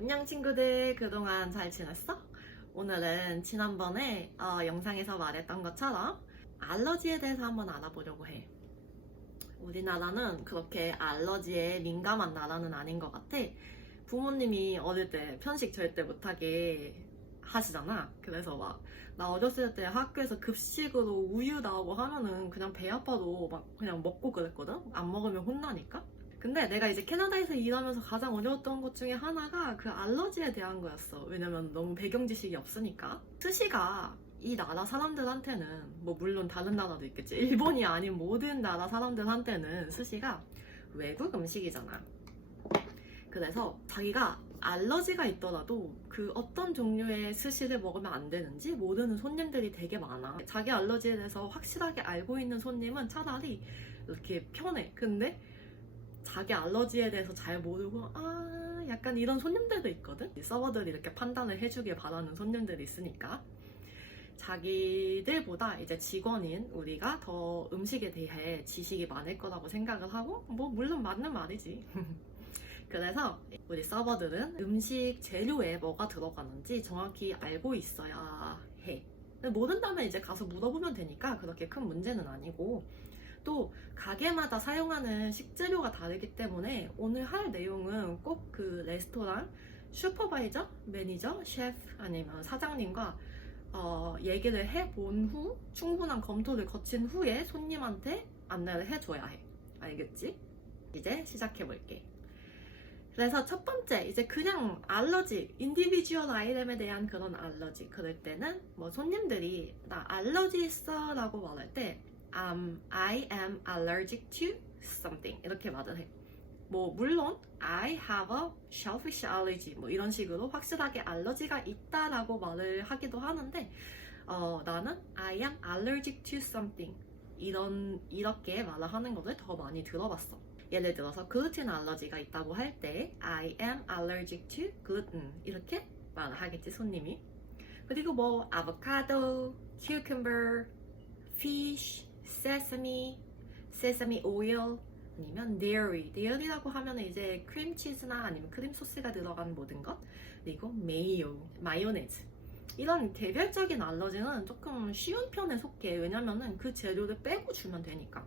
안녕 친구들, 그동안 잘 지냈어? 오늘은 지난번에 영상에서 말했던 것처럼 알러지에 대해서 한번 알아보려고 해. 우리나라는 그렇게 알러지에 민감한 나라는 아닌 것 같아. 부모님이 어릴 때 편식 절대 못하게 하시잖아. 그래서 막 나 어렸을 때 학교에서 급식으로 우유 나오고 하면은 그냥 배 아파도 막 그냥 먹고 그랬거든? 안 먹으면 혼나니까. 근데 내가 이제 캐나다에서 일하면서 가장 어려웠던 것 중에 하나가 그 알러지에 대한 거였어. 왜냐면 너무 배경 지식이 없으니까. 스시가 이 나라 사람들한테는 뭐 물론 다른 나라도 있겠지. 일본이 아닌 모든 나라 사람들한테는 스시가 외국 음식이잖아. 그래서 자기가 알러지가 있더라도 그 어떤 종류의 스시를 먹으면 안 되는지 모르는 손님들이 되게 많아. 자기 알러지에 대해서 확실하게 알고 있는 손님은 차라리 이렇게 편해. 근데 자기 알러지에 대해서 잘 모르고 약간 이런 손님들도 있거든. 서버들이 이렇게 판단을 해주길 바라는 손님들이 있으니까 자기들보다 이제 직원인 우리가 더 음식에 대해 지식이 많을 거라고 생각을 하고, 뭐 물론 맞는 말이지. 그래서 우리 서버들은 음식 재료에 뭐가 들어가는지 정확히 알고 있어야 해. 모른다면 이제 가서 물어보면 되니까 그렇게 큰 문제는 아니고, 또 가게마다 사용하는 식재료가 다르기 때문에 오늘 할 내용은 꼭 그 레스토랑 슈퍼바이저, 매니저, 셰프 아니면 사장님과 얘기를 해본 후 충분한 검토를 거친 후에 손님한테 안내를 해줘야 해. 알겠지? 이제 시작해볼게. 그래서 첫 번째, 이제 그냥 알러지, 인디비주얼 아이템에 대한 그런 알러지. 그럴 때는 뭐 손님들이 나 알러지 있어 라고 말할 때 I am allergic to something 이렇게 말을 해. 뭐 물론 I have a shellfish allergy 뭐 이런 식으로 확실하게 알러지가 있다라고 말을 하기도 하는데 나는 I am allergic to something 이렇게 말을 하는 것을 더 많이 들어봤어. 예를 들어서 글루텐 알러지가 있다고 할 때 I am allergic to gluten 이렇게 말을 하겠지 손님이. 그리고 뭐 아보카도, cucumber, fish, sesame oil 아니면 dairy라고 하면 이제 크림치즈나 아니면 크림 소스가 들어간 모든 것, 그리고 마요네즈 이런 개별적인 알러지는 조금 쉬운 편에 속해. 왜냐면은 그 재료를 빼고 주면 되니까.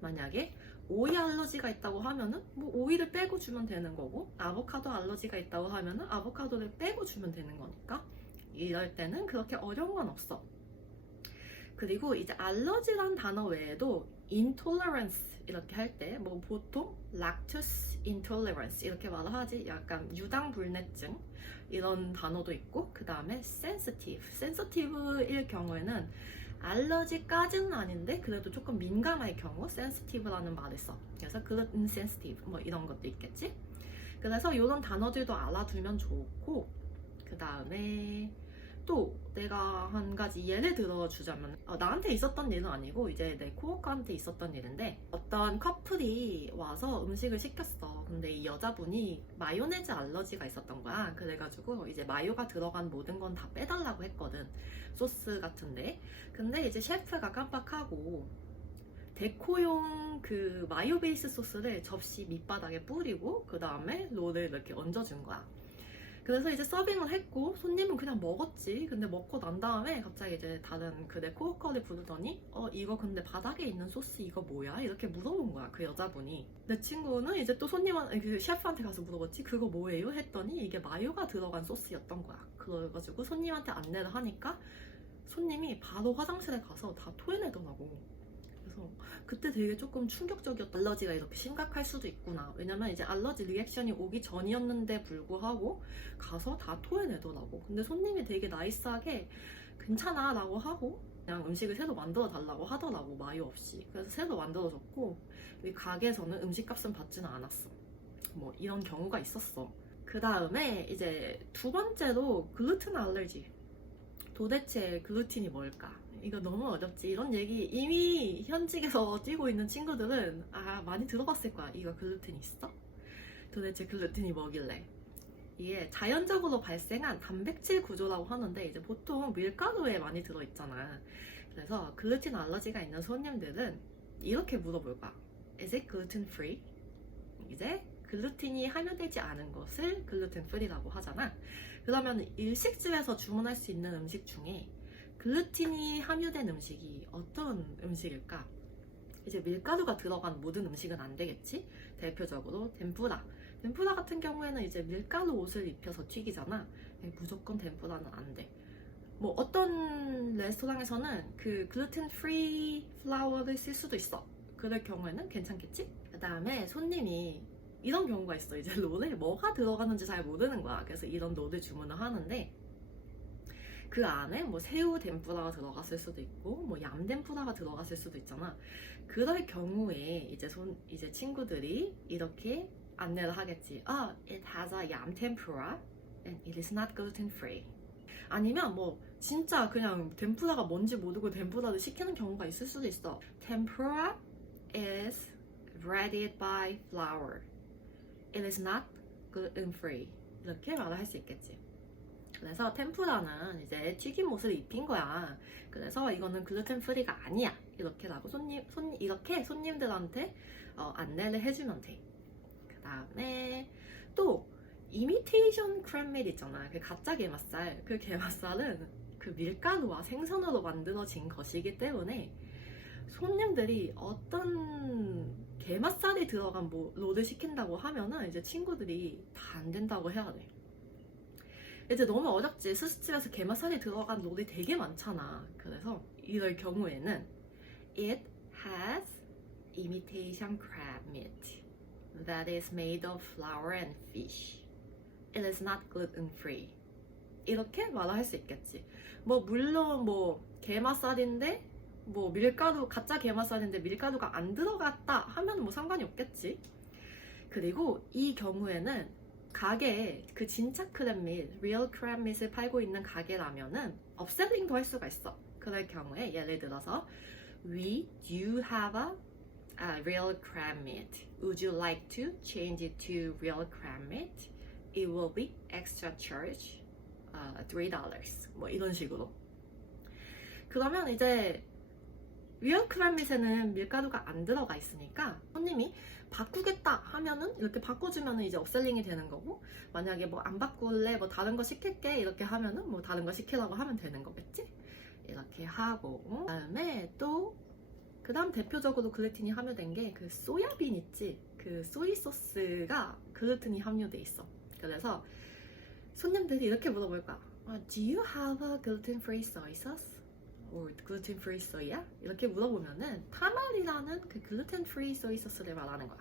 만약에 오이 알러지가 있다고 하면은 뭐 오이를 빼고 주면 되는 거고, 아보카도 알러지가 있다고 하면은 아보카도를 빼고 주면 되는 거니까 이럴 때는 그렇게 어려운 건 없어. 그리고 이제 알러지란 단어 외에도 intolerance 이렇게 할 때 뭐 보통 lactose intolerance 이렇게 말을 하지. 약간 유당 불내증 이런 단어도 있고, 그 다음에 sensitive일 경우에는 알러지까지는 아닌데 그래도 조금 민감할 경우 sensitive라는 말을 써. 그래서 gluten sensitive 뭐 이런 것도 있겠지. 그래서 이런 단어들도 알아두면 좋고, 그 다음에 또 내가 한 가지 예를 들어주자면 나한테 있었던 일은 아니고 이제 내 코워커한테 있었던 일인데, 어떤 커플이 와서 음식을 시켰어. 근데 이 여자분이 마요네즈 알러지가 있었던 거야. 그래가지고 이제 마요가 들어간 모든 건 다 빼달라고 했거든, 소스 같은데. 근데 이제 셰프가 깜빡하고 데코용 그 마요 베이스 소스를 접시 밑바닥에 뿌리고 그 다음에 롤을 이렇게 얹어준 거야. 그래서 이제 서빙을 했고 손님은 그냥 먹었지. 근데 먹고 난 다음에 갑자기 이제 다른 그 내 코워커를 부르더니 이거 근데 바닥에 있는 소스 이거 뭐야? 이렇게 물어본 거야, 그 여자분이. 내 친구는 이제 또 그 셰프한테 가서 물어봤지. 그거 뭐예요? 했더니 이게 마요가 들어간 소스였던 거야. 그래가지고 손님한테 안내를 하니까 손님이 바로 화장실에 가서 다 토해내더라고. 그래서 그때 되게 조금 충격적이었다. 알러지가 이렇게 심각할 수도 있구나. 왜냐면 이제 알러지 리액션이 오기 전이었는데 불구하고 가서 다 토해내더라고. 근데 손님이 되게 나이스하게 괜찮아 라고 하고 그냥 음식을 새로 만들어 달라고 하더라고, 마요 없이. 그래서 새로 만들어줬고, 우리 가게에서는 음식값은 받지는 않았어. 뭐 이런 경우가 있었어. 그 다음에 이제 두 번째로 글루텐 알러지. 도대체 글루틴이 뭘까? 이거 너무 어렵지. 이런 얘기 이미 현직에서 뛰고 있는 친구들은 많이 들어봤을 거야. 이거 글루텐 있어? 도대체 글루텐이 뭐길래? 이게 자연적으로 발생한 단백질 구조라고 하는데 이제 보통 밀가루에 많이 들어있잖아. 그래서 글루텐 알러지가 있는 손님들은 이렇게 물어볼 거야. Is it gluten free? 이제 글루텐이 함유되지 않은 것을 글루텐 프리라고 하잖아. 그러면 일식집에서 주문할 수 있는 음식 중에 글루텐이 함유된 음식이 어떤 음식일까? 이제 밀가루가 들어간 모든 음식은 안 되겠지? 대표적으로 덴푸라. 덴푸라 같은 경우에는 이제 밀가루 옷을 입혀서 튀기잖아. 무조건 덴푸라는 안 돼. 뭐 어떤 레스토랑에서는 그 글루텐 프리 플라워를 쓸 수도 있어. 그럴 경우에는 괜찮겠지? 그 다음에 손님이 이런 경우가 있어. 이제 롤에 뭐가 들어가는지 잘 모르는 거야. 그래서 이런 롤을 주문을 하는데 그 안에 뭐 새우 덴푸라가 들어갔을 수도 있고 뭐 얌 덴푸라가 들어갔을 수도 있잖아. 그럴 경우에 이제 친구들이 이렇게 안내를 하겠지. It has a yam tempura and it is not gluten free. 아니면 뭐 진짜 그냥 덴푸라가 뭔지 모르고 덴푸라를 시키는 경우가 있을 수도 있어. Tempura is breaded by flour. It is not gluten free. 이렇게 말을 할 수 있겠지. 그래서 템푸라는 이제 튀김옷을 입힌 거야. 그래서 이거는 글루텐 프리가 아니야. 이렇게라고 이렇게 손님들한테 안내를 해주면 돼. 그 다음에 또 이미테이션 크랩밀 있잖아. 그 가짜 게맛살. 그 게맛살은 그 밀가루와 생선으로 만들어진 것이기 때문에 손님들이 어떤 게맛살이 들어간 뭐 롤을 시킨다고 하면은 이제 친구들이 다 안 된다고 해야 돼. 이제 너무 어렵지. 스시집에서 게맛살이 들어간 롤이 되게 많잖아. 그래서 이럴 경우에는 It has imitation crab meat that is made of flour and fish. It is not gluten free. 이렇게 말할 수 있겠지. 뭐 물론 뭐 게맛살인데 뭐 밀가루 가짜 게맛살인데 밀가루가 안 들어갔다 하면 뭐 상관이 없겠지. 그리고 이 경우에는 가게에 그 진짜 크랩밀, 리얼 크랩밀을 팔고 있는 가게라면은 업셀링도 할 수가 있어. 그럴 경우에 예를 들어서 We do have a real crab meat. Would you like to change it to real crab meat? It will be extra charge $3. 뭐 이런 식으로. 그러면 이제 리얼 크랩밋에는 밀가루가 안 들어가 있으니까 손님이 바꾸겠다 하면은 이렇게 바꿔주면은 이제 업셀링이 되는 거고, 만약에 뭐 안 바꿀래 뭐 다른 거 시킬게 이렇게 하면은 뭐 다른 거 시키라고 하면 되는 거겠지? 이렇게 하고 그다음에 또 그다음 대표적으로 글루텐이 함유된 게 그 소야빈 있지? 그 소이 소스가 글루텐이 함유돼 있어. 그래서 손님들이 이렇게 물어볼 거야. Do you have a gluten-free soy sauce? or gluten-free soya? 이렇게 물어보면은 타말이라는 그 gluten-free soy sauce를 말하는 거야.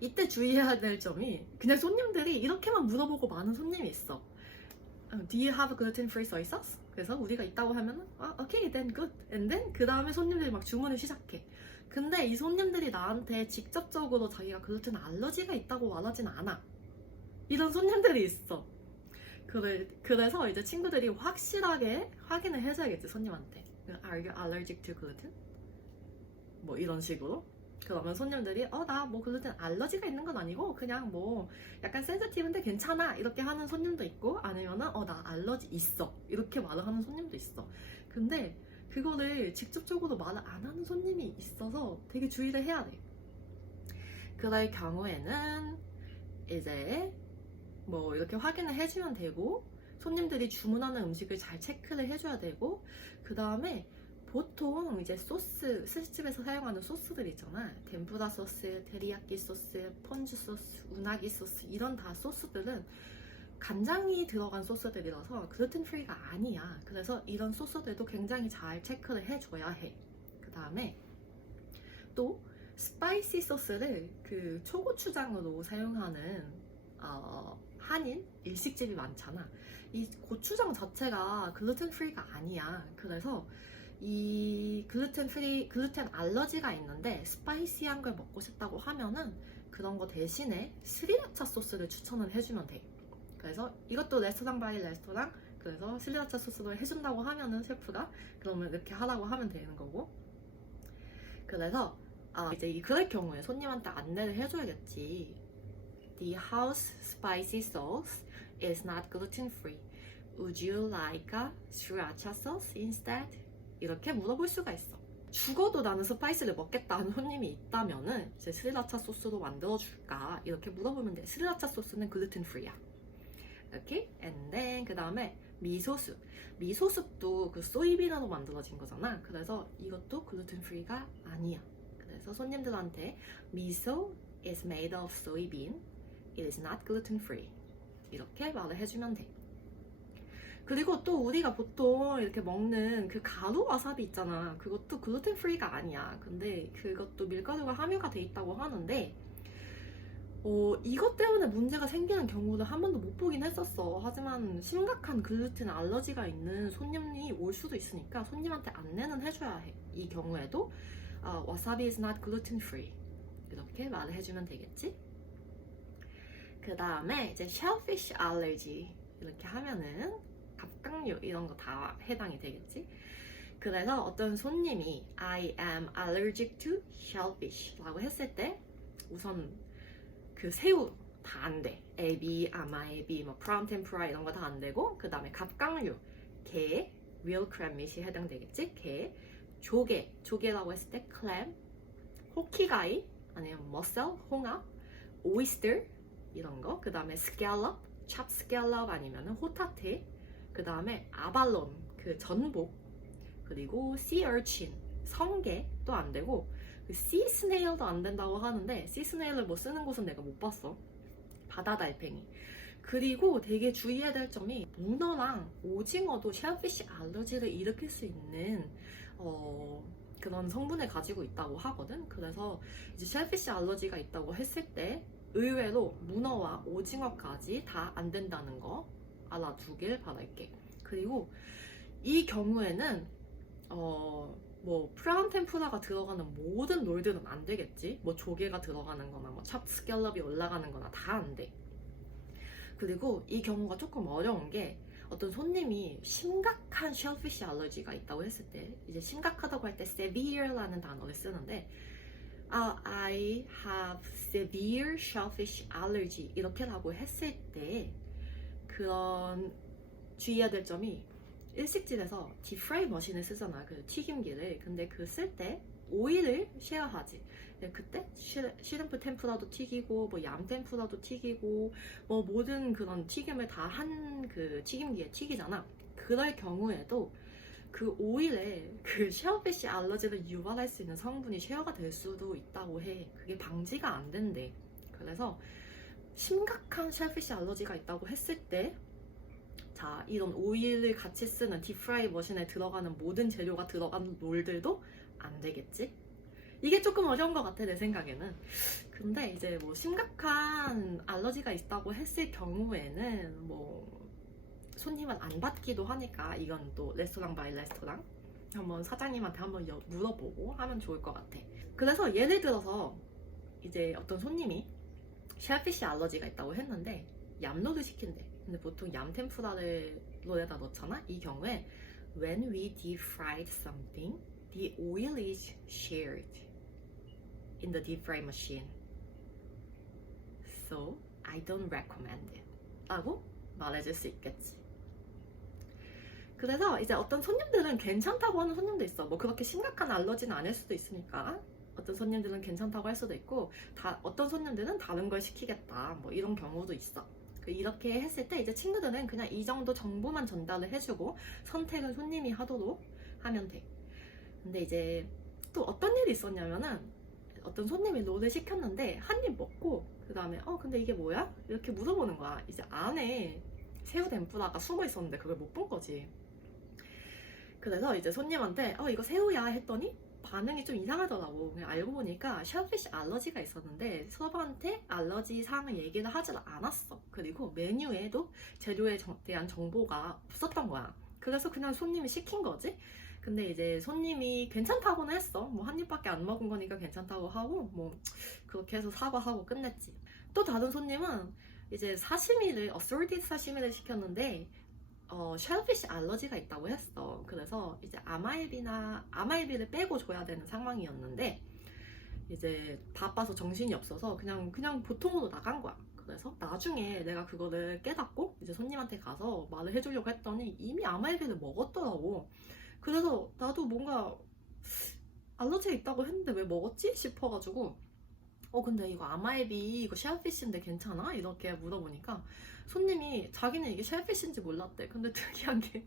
이때 주의해야 될 점이 그냥 손님들이 이렇게만 물어보고 많은 손님이 있어. Do you have a gluten-free soy sauce? 그래서 우리가 있다고 하면은 okay, then good. And then 그 다음에 손님들이 막 주문을 시작해. 근데 이 손님들이 나한테 직접적으로 자기가 글루텐 알러지가 있다고 말하진 않아. 이런 손님들이 있어. 그래서 이제 친구들이 확실하게 확인을 해줘야겠지, 손님한테. Are you allergic to gluten? 뭐 이런 식으로. 그러면 손님들이 나 뭐 글루텐 알러지가 있는 건 아니고 그냥 뭐 약간 센시티브인데 괜찮아 이렇게 하는 손님도 있고, 아니면은 나 알러지 있어 이렇게 말을 하는 손님도 있어. 근데 그거를 직접적으로 말을 안 하는 손님이 있어서 되게 주의를 해야 돼. 그럴 경우에는 이제 뭐 이렇게 확인을 해주면 되고, 손님들이 주문하는 음식을 잘 체크를 해줘야 되고, 그 다음에 보통 이제 소스, 스시집에서 사용하는 소스들 있잖아. 덴푸라 소스, 테리야끼 소스, 폰주 소스, 우나기 소스, 이런 다 소스들은 간장이 들어간 소스들이라서 글루텐 프리가 아니야. 그래서 이런 소스들도 굉장히 잘 체크를 해줘야 해. 그 다음에 또 스파이시 소스를 그 초고추장으로 사용하는 한인 일식집이 많잖아. 이 고추장 자체가 글루텐 프리가 아니야. 그래서 이 글루텐 알러지가 있는데 스파이시한 걸 먹고 싶다고 하면은 그런 거 대신에 스리라차 소스를 추천을 해주면 돼. 그래서 이것도 레스토랑 바이 레스토랑, 그래서 스리라차 소스를 해준다고 하면은 셰프가 그러면 이렇게 하라고 하면 되는 거고. 그래서 이제 그럴 경우에 손님한테 안내를 해줘야겠지. The house spicy sauce is not gluten free. Would you like a sriracha sauce instead? 이렇게 물어볼 수가 있어. 죽어도 나는 스파이스를 먹겠다 하는 손님이 있다면은 이제 스리라차 소스도 만들어줄까 이렇게 물어보면 돼. 스리라차 소스는 글루텐 프리야. 오케이? And then 그 다음에 미소숲. 미소숲도 그 소이빈으로 만들어진 거잖아. 그래서 이것도 글루텐 프리가 아니야. 그래서 손님들한테 미소 is made of soybean. It is not gluten free. 이렇게 말을 해주면 돼. 그리고 또 우리가 보통 이렇게 먹는 그 가루 와사비 있잖아. 그것도 글루텐 프리가 아니야. 근데 그것도 밀가루가 함유가 돼 있다고 하는데 이것 때문에 문제가 생기는 경우를 한 번도 못 보긴 했었어. 하지만 심각한 글루텐 알러지가 있는 손님이 올 수도 있으니까 손님한테 안내는 해줘야 해. 이 경우에도 wasabi is not gluten free 이렇게 말을 해주면 되겠지. 그 다음에 이제 shellfish allergy 이렇게 하면은 갑각류 이런 거 다 해당이 되겠지. 그래서 어떤 손님이 I am allergic to shellfish 라고 했을 때 우선 그 새우 다 안 돼. 에비, 아마에비, 뭐 프라운 템프라 이런 거 다 안 되고 그 다음에 갑각류, 게, real crab meat이 해당되겠지. 게, 조개라고 했을 때 clam, 호키가이 아니면 머셀, 홍합, oyster 이런 거. 그 다음에 scallop, chopped scallop 아니면 호타테. 그 다음에 아발론, 그 전복. 그리고 sea urchin, 성게도 안 되고 그 sea snail도 안 된다고 하는데 sea snail을 뭐 쓰는 곳은 내가 못 봤어. 바다 달팽이. 그리고 되게 주의해야 될 점이 문어랑 오징어도 쉘피쉬 알러지를 일으킬 수 있는 그런 성분을 가지고 있다고 하거든. 그래서 이제 쉘피쉬 알러지가 있다고 했을 때 의외로 문어와 오징어까지 다 안 된다는 거 알아두길 바랄게. 그리고 이 경우에는 뭐 프라운 템프라가 들어가는 모든 롤들은 안 되겠지. 뭐 조개가 들어가는 거나 뭐 찹 스캘럽이 올라가는 거나 다 안 돼. 그리고 이 경우가 조금 어려운 게 어떤 손님이 심각한 쉘피쉬 알러지가 있다고 했을 때 이제 심각하다고 할 때 severe라는 단어를 쓰는데 I have severe shellfish allergy 이렇게라고 했을 때 그런 주의해야 될 점이 일식집에서 딥프라이 머신을 쓰잖아. 그 튀김기를. 근데 그 쓸 때 오일을 쉐어하지. 그때 시름프 템프라도 튀기고 뭐 얌 템프라도 튀기고 뭐 모든 그런 튀김을 다 한 그 튀김기에 튀기잖아. 그럴 경우에도 그 오일에 그 쉘피쉬 알러지를 유발할 수 있는 성분이 쉐어가 될 수도 있다고 해. 그게 방지가 안 된대. 그래서 심각한 쉘피쉬 알러지가 있다고 했을 때 자, 이런 오일을 같이 쓰는 딥프라이 머신에 들어가는 모든 재료가 들어간 롤들도 안 되겠지? 이게 조금 어려운 것 같아, 내 생각에는. 근데 이제 뭐 심각한 알러지가 있다고 했을 경우에는 뭐 손님은 안 받기도 하니까 이건 또 레스토랑 바이 레스토랑 한번 사장님한테 한번 물어보고 하면 좋을 것 같아. 그래서 예를 들어서 이제 어떤 손님이 쉘피쉬 알러지가 있다고 했는데 얌로를 시킨대. 근데 보통 얌 템프라를 롤에다 넣잖아. 이 경우에 when we deep fried something, the oil is shared in the deep fry machine. So I don't recommend it. 라고 말해줄 수 있겠지. 그래서 이제 어떤 손님들은 괜찮다고 하는 손님도 있어. 뭐 그렇게 심각한 알러지는 아닐 수도 있으니까. 어떤 손님들은 괜찮다고 할 수도 있고 어떤 손님들은 다른 걸 시키겠다. 뭐 이런 경우도 있어. 이렇게 했을 때 이제 친구들은 그냥 이 정도 정보만 전달을 해주고 선택은 손님이 하도록 하면 돼. 근데 이제 또 어떤 일이 있었냐면은 어떤 손님이 롤을 시켰는데 한 입 먹고 그 다음에 근데 이게 뭐야? 이렇게 물어보는 거야. 이제 안에 새우 덴푸라가 숨어 있었는데 그걸 못 본 거지. 그래서 이제 손님한테 이거 새우야 했더니 반응이 좀 이상하더라고. 그냥 알고 보니까 쉘피쉬 알러지가 있었는데 서버한테 알러지 사항을 얘기를 하질 않았어. 그리고 메뉴에도 재료에 대한 정보가 없었던 거야. 그래서 그냥 손님이 시킨 거지. 근데 이제 손님이 괜찮다고는 했어. 뭐 한 입밖에 안 먹은 거니까 괜찮다고 하고 뭐 그렇게 해서 사과하고 끝냈지. 또 다른 손님은 이제 사시미를 어소리티드 사시미를 시켰는데 쉘피쉬 알러지가 있다고 했어. 그래서 이제 아마에비를 빼고 줘야 되는 상황이었는데 이제 바빠서 정신이 없어서 그냥 보통으로 나간 거야. 그래서 나중에 내가 그거를 깨닫고 이제 손님한테 가서 말을 해주려고 했더니 이미 아마에비를 먹었더라고. 그래서 나도 뭔가 알러지 있다고 했는데 왜 먹었지? 싶어가지고 근데 이거 아마에비 이거 쉘피쉬인데 괜찮아? 이렇게 물어보니까 손님이 자기는 이게 쉘피쉬인지 몰랐대. 근데 특이한 게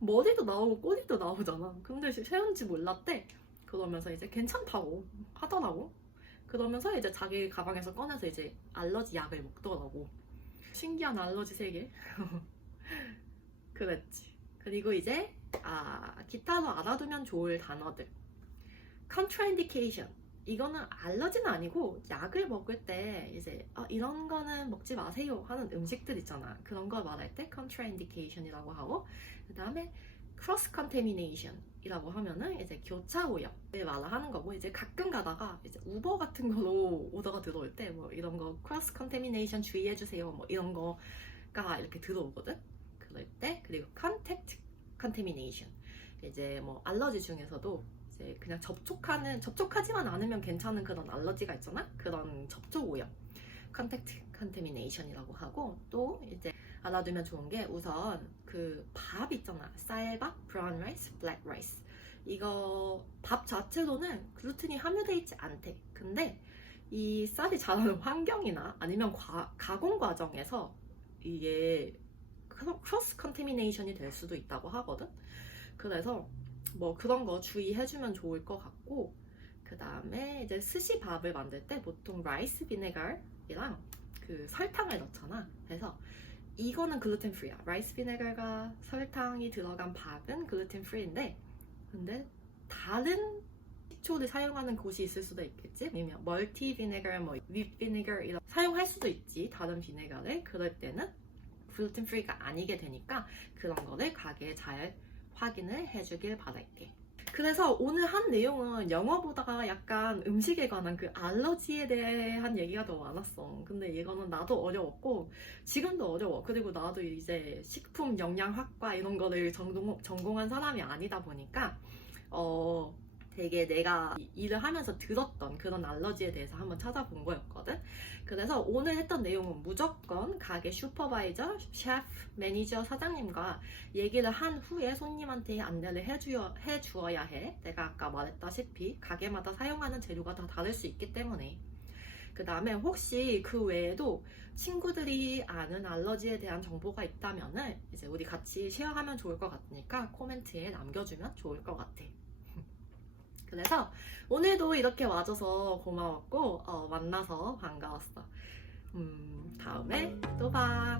머리도 나오고 꼬리도 나오잖아. 근데 새우인지 몰랐대. 그러면서 이제 괜찮다고 하더라고. 그러면서 이제 자기 가방에서 꺼내서 이제 알러지 약을 먹더라고. 신기한 알러지 세계. 그랬지. 그리고 이제 기타로 알아두면 좋을 단어들. contraindication. 이거는 알러지는 아니고 약을 먹을 때 이제 이런 거는 먹지 마세요 하는 음식들 있잖아. 그런 걸 말할 때 contraindication이라고 하고, 그 다음에 cross contamination 이라고 하면은 이제 교차 오염을 말하는 거고, 이제 가끔 가다가 이제 우버 같은 거로 오더가 들어올 때 뭐 이런 거 cross contamination 주의해 주세요 뭐 이런 거가 이렇게 들어오거든. 그럴 때. 그리고 contact contamination, 이제 뭐 알러지 중에서도 이제 그냥 접촉하지만 않으면 괜찮은 그런 알러지가 있잖아. 그런 접촉 오염 contact contamination이라고 하고, 또 이제 알아두면 좋은 게 우선 그 밥 있잖아. 쌀밥, 브라운 라이스, 블랙 라이스. 이거 밥 자체로는 글루텐이 함유되어 있지 않대. 근데 이 쌀이 자라는 환경이나 아니면 가공 과정에서 이게 크로스 컨테미네이션이 될 수도 있다고 하거든. 그래서 뭐 그런 거 주의해주면 좋을 것 같고, 그 다음에 이제 스시밥을 만들 때 보통 라이스 비네갈이랑 그 설탕을 넣잖아. 그래서 이거는 글루텐 프리야. 라이스 비네갈과 설탕이 들어간 밥은 글루텐 프리인데, 근데 다른 식초를 사용하는 곳이 있을 수도 있겠지. 아니면 멀티 비네갈, 뭐 윗 비네갈 이런 사용할 수도 있지. 다른 비네갈을. 그럴 때는 글루텐 프리가 아니게 되니까 그런 거를 가게에 잘 확인을 해주길 바랄게. 그래서 오늘 한 내용은 영어보다가 약간 음식에 관한 그 알러지에 대한 얘기가 더 많았어. 근데 이거는 나도 어려웠고 지금도 어려워. 그리고 나도 이제 식품 영양학과 이런 거를 전공한 사람이 아니다 보니까 되게 내가 일을 하면서 들었던 그런 알러지에 대해서 한번 찾아본 거였거든. 그래서 오늘 했던 내용은 무조건 가게 슈퍼바이저, 셰프, 매니저, 사장님과 얘기를 한 후에 손님한테 안내를 해주어야 해. 내가 아까 말했다시피 가게마다 사용하는 재료가 다 다를 수 있기 때문에. 그 다음에 혹시 그 외에도 친구들이 아는 알러지에 대한 정보가 있다면은 이제 우리 같이 쉐어하면 좋을 것 같으니까 코멘트에 남겨주면 좋을 것 같아. 그래서 오늘도 이렇게 와줘서 고마웠고 만나서 반가웠어. 다음에 또 봐.